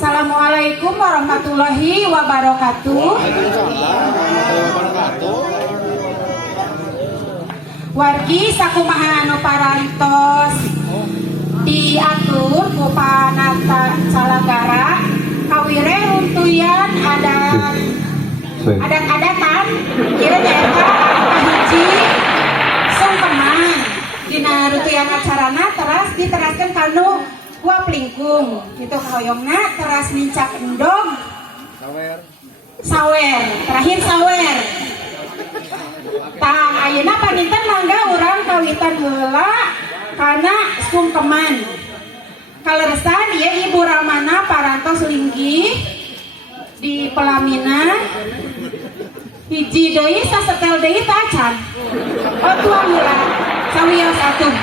Assalamualaikum warahmatullahi wabarakatuh. Wargi sakumaha anu parantos diatur ku panata salagara kawire runtuyan adat-adatan kira nyaeta kahiji sungkeman dina runtuyan acarana teras diteraskeun kanu kuap lingkung gitu kahoyongna teras mincak endog sawer terakhir sawer tah ayeuna paninten mangga urang kawitan heula kana sungkeman kaleresan ieu Ibu Ramana parantos linggih di pelaminan hiji deui sasetel deui tah acan oh tuang heula sawios atuh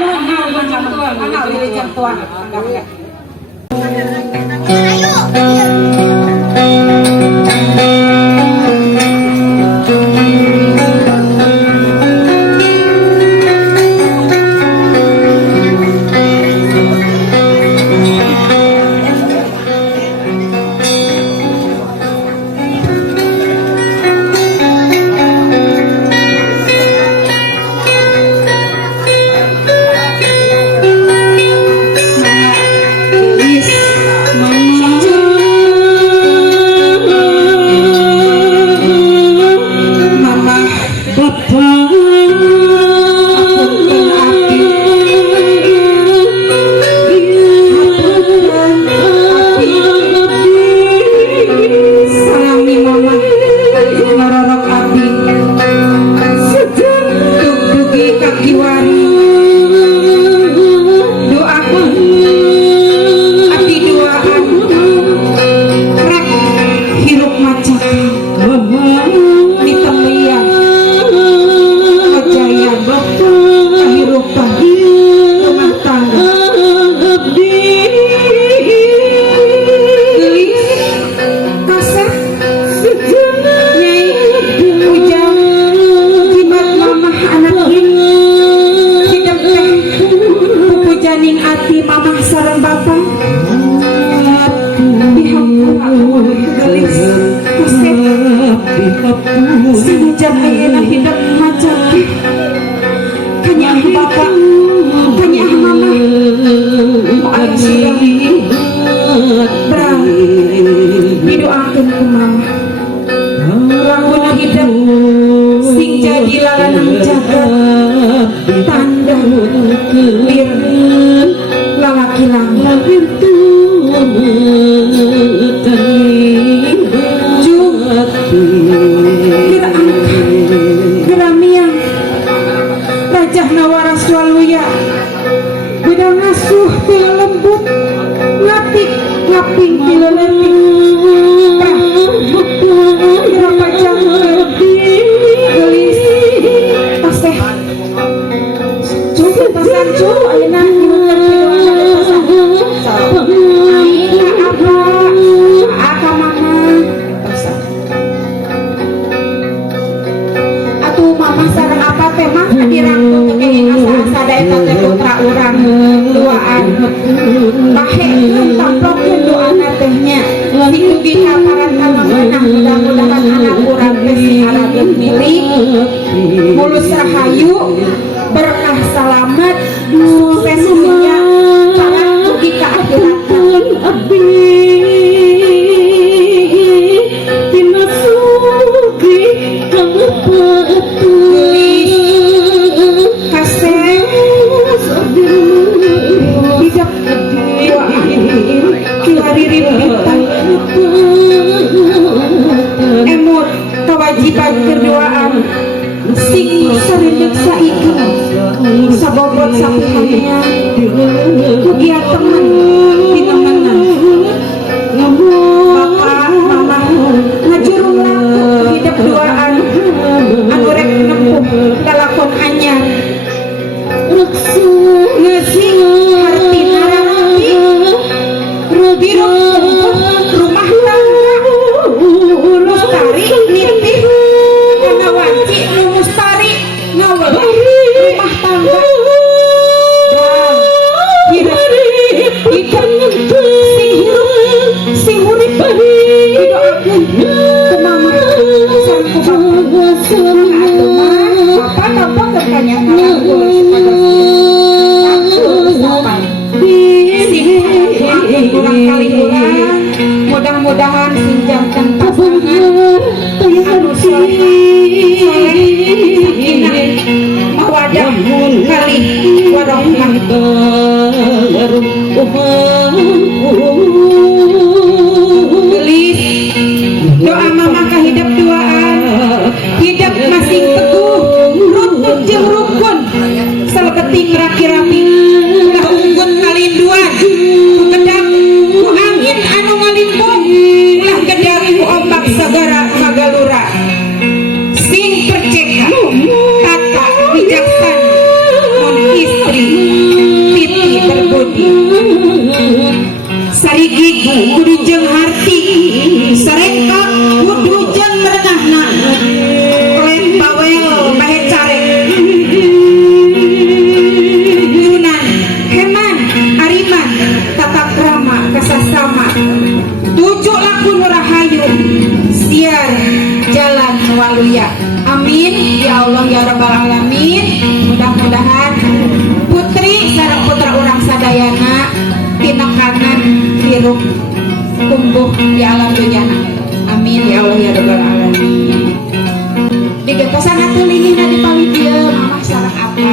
nuhun jam tuang mangga wilih jam tuang mangga ayo mulus rahayu berkah selamat sukses dunia para mugi ka akhirat abdi tina sugi kamu petulis kasih hidup kilari ributan emut kewajiban kedoaan sing sarindek saiki sabobot sapihannya kugia temen di temenan bapak mama ngajurung laku hidup duaan anu rek nempuh lalakon anyar ngasih harti narati biru rumah tangga lestari nitih ngawanci mustari ngawelah rumah tangga dan hidup kurang kali kurang mudah-mudahan sinjangkan pasangan anu soleh sakinah mawadah kali warahmah. Gelis doa mama kahidap duaan hidup masing teguh rukun jeung rukun salebeting rapi-rapi ulah unggun ngalinduan ku kedap ku angin anu ngalimbung ulah gedap ku ombak sagara magalura sing perceka tata bijaksana mun istri titi berbudi sarigi kudu jeung harti sarengkak kudu jeung merenahna oleh bawel bahe carek yunan heman ariman tata krama kasasama tujuh laku nurahayu siar jalan waluya. Amin ya Allah ya rabbal alamin. Mudah-mudahan putri sareng putra urang sadayana tina kanan hirup tumbuh di alam dunyana. Amin ya Allah ya rabbal alamin. Digetosan atuh lingina di pawit ieu mama sareng apa?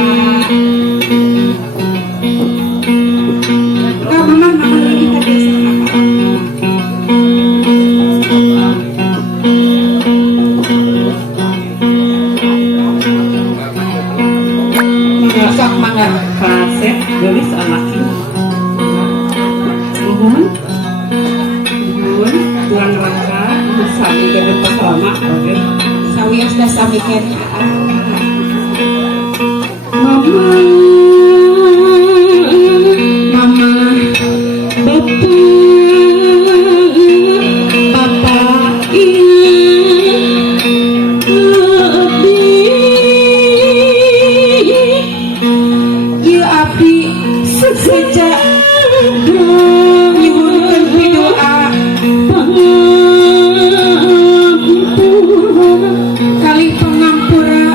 Mama lagi tadi sareng apa? Sok mangga Kasep gelis anaknya. Nuhun Tuan Rangka sami kedepan lama. Oke. sawios da sami keneh. Mama, Mama, Bapak, ieu abdi sejak nyuhunkeun pidoa kali pangampura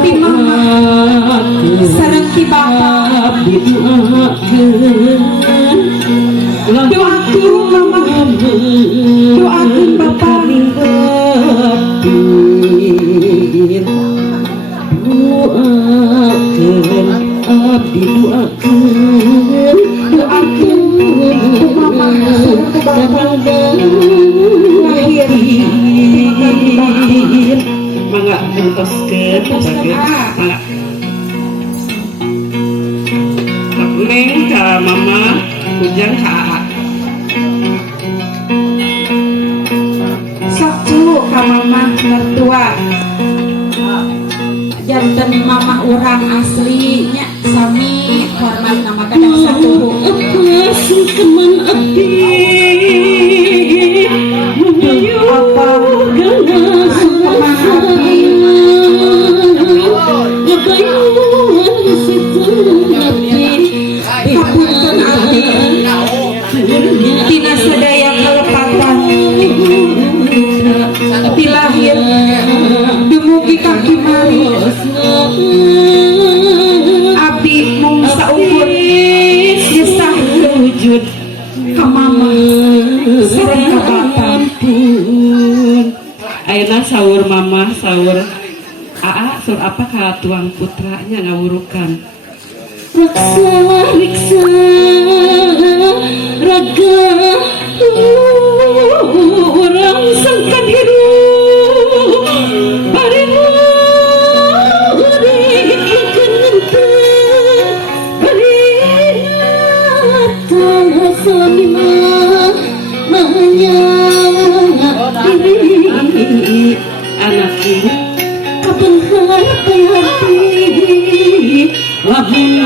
ti mama sareng ti bapa. Doakeun mama, doakeun bapa. Abdi doakeun Mama sareng ti bapa lahir mangga mentoskeun bageus mangga Neng ka mama hujan ka aa sok dulu ka mama mertua janten mama urang aslinya sami hormat nama kadang satu Masih teman abdi apa ganas teman abdi kapunten abdi tina sadaya kalepatan tapi lahir dumugi kaki mari abdi mung saungkur gesah wujud ka mama sareng ka bapa. Ayeuna sahur mama sahur aa sur apa ka tuang putranya ngawurukan raksa riksa raga orang sangkan hidup barimu urik lakenente barina tahasanima mahanya diri anak ini kapan hati lahir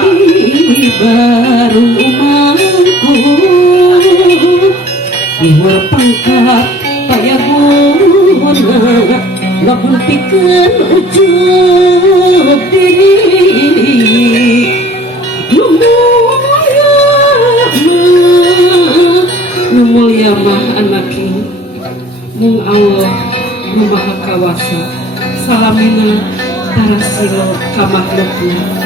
baru umangku dua pangkat payaguna lapun pikeun ujug diri mulia mah anak ini mung Allah nu maha kawasa salamina tarasilo ka makhlukna